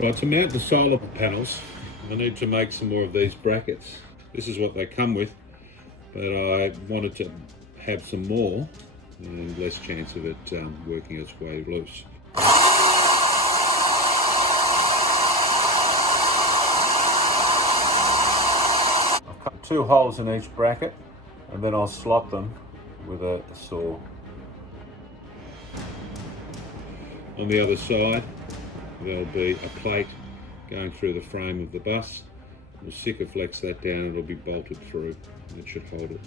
Right, to mount the solar panels, I need to make some more of these brackets. This is what they come with, but I wanted to have some more and less chance of it working its way loose. I've cut 2 holes in each bracket and then I'll slot them with a saw. On the other side there'll be a plate going through the frame of the bus. We'll Sikaflex that down and it'll be bolted through and it should hold it.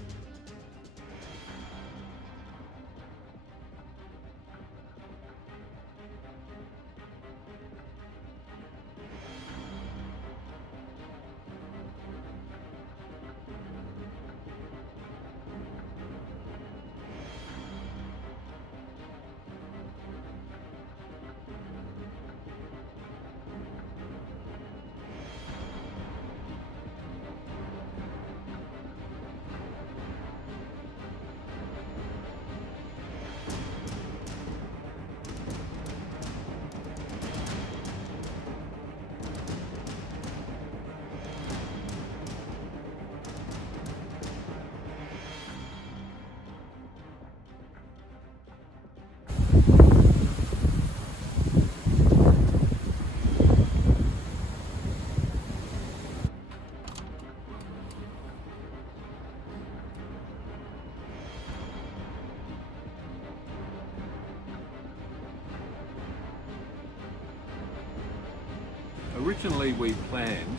Originally we planned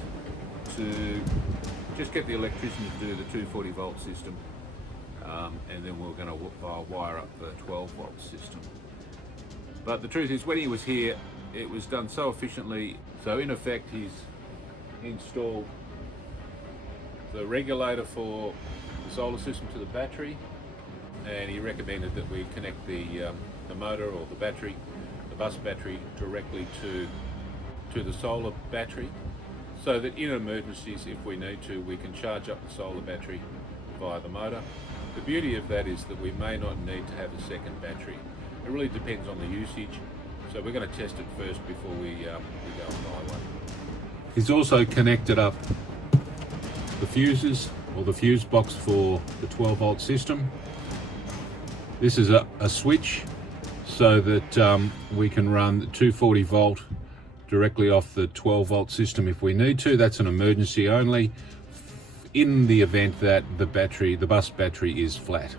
to just get the electrician to do the 240 volt system and then we were going to wire up the 12 volt system. But the truth is, when he was here, it was done so efficiently. So in effect he's installed the regulator for the solar system to the battery, and he recommended that we connect the motor or the battery, the bus battery, directly to the solar battery, so that in emergencies, if we need to, we can charge up the solar battery via the motor. The beauty of that is that we may not need to have a second battery. It really depends on the usage, so we're going to test it first before we go and buy one. He's also connected up the fuses, or the fuse box for the 12 volt system. This is a switch so that we can run the 240 volt directly off the 12 volt system if we need to. That's an emergency only, in the event that the bus battery is flat.